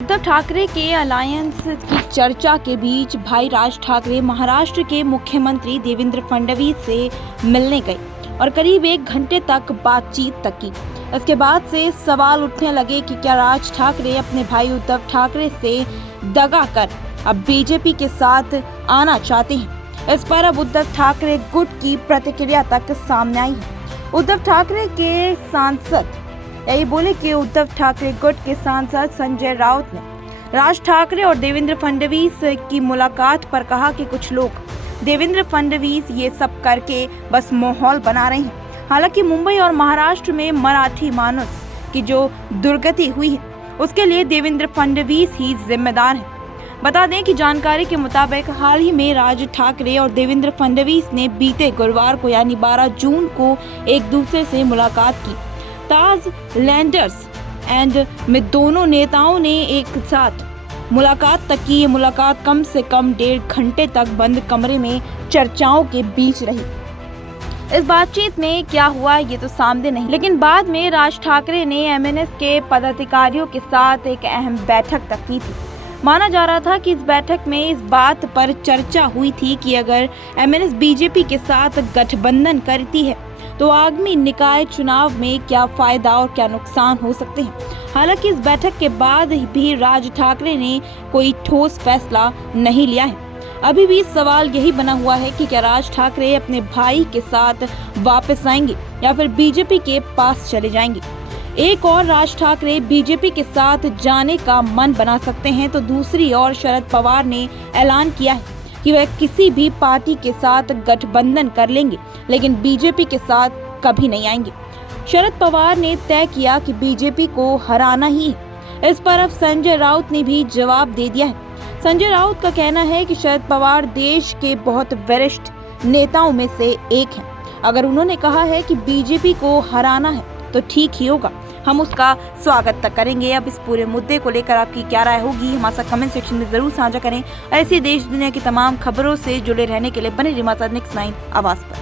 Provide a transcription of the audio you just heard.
उद्धव ठाकरे के अलायंस की चर्चा के बीच भाई राज ठाकरे महाराष्ट्र के मुख्यमंत्री देवेंद्र फडणवीस से मिलने गए और करीब 1 घंटे तक बातचीत की। इसके बाद से सवाल उठने लगे कि क्या राज ठाकरे अपने भाई उद्धव ठाकरे से दगा कर अब बीजेपी के साथ आना चाहते हैं। इस पर अब उद्धव ठाकरे गुट की प्रतिक्रिया तक सामने आई है। उद्धव ठाकरे के सांसद यही बोले कि उद्धव ठाकरे गुट के सांसद संजय राउत ने राज ठाकरे और देवेंद्र फडणवीस की मुलाकात पर कहा कि कुछ लोग देवेंद्र फडणवीस ये सब करके बस माहौल बना रहे हैं। हालांकि मुंबई और महाराष्ट्र में मराठी मानुस की जो दुर्गति हुई है उसके लिए देवेंद्र फडणवीस ही जिम्मेदार हैं। बता दें कि जानकारी के मुताबिक हाल ही में राज ठाकरे और देवेंद्र फडणवीस ने बीते गुरुवार को यानी 12 जून को एक दूसरे से मुलाकात की। ताज लैंडर्स एंड में दोनों नेताओं ने एक साथ मुलाकात तक की। ये मुलाकात कम से कम 1.5 घंटे तक बंद कमरे में चर्चाओं के बीच रही। इस बातचीत में क्या हुआ ये तो सामने नहीं, लेकिन बाद में राज ठाकरे ने एमएनएस के पदाधिकारियों के साथ एक अहम बैठक तक की थी। माना जा रहा था कि इस बैठक में इस बात पर चर्चा हुई थी कि अगर एमएनएस बीजेपी के साथ गठबंधन करती है तो आगामी निकाय चुनाव में क्या फायदा और क्या नुकसान हो सकते हैं। हालांकि इस बैठक के बाद भी राज ठाकरे ने कोई ठोस फैसला नहीं लिया है। अभी भी सवाल यही बना हुआ है कि क्या राज ठाकरे अपने भाई के साथ वापस आएंगे या फिर बीजेपी के पास चले जाएंगे। एक और राज ठाकरे बीजेपी के साथ जाने का मन बना सकते हैं तो दूसरी ओर शरद पवार ने ऐलान किया है कि वह किसी भी पार्टी के साथ गठबंधन कर लेंगे लेकिन बीजेपी के साथ कभी नहीं आएंगे। शरद पवार ने तय किया कि बीजेपी को हराना ही है। इस पर अब संजय राउत ने भी जवाब दे दिया है। संजय राउत का कहना है कि शरद पवार देश के बहुत वरिष्ठ नेताओं में से एक हैं। अगर उन्होंने कहा है कि बीजेपी को हराना है तो ठीक ही होगा, हम उसका स्वागत तक करेंगे। अब इस पूरे मुद्दे को लेकर आपकी क्या राय होगी हमारे साथ कमेंट सेक्शन में जरूर साझा करें। ऐसी देश दुनिया की तमाम खबरों से जुड़े रहने के लिए बने रहिए हमारे साथ नेक्स्ट 9 आवाज पर।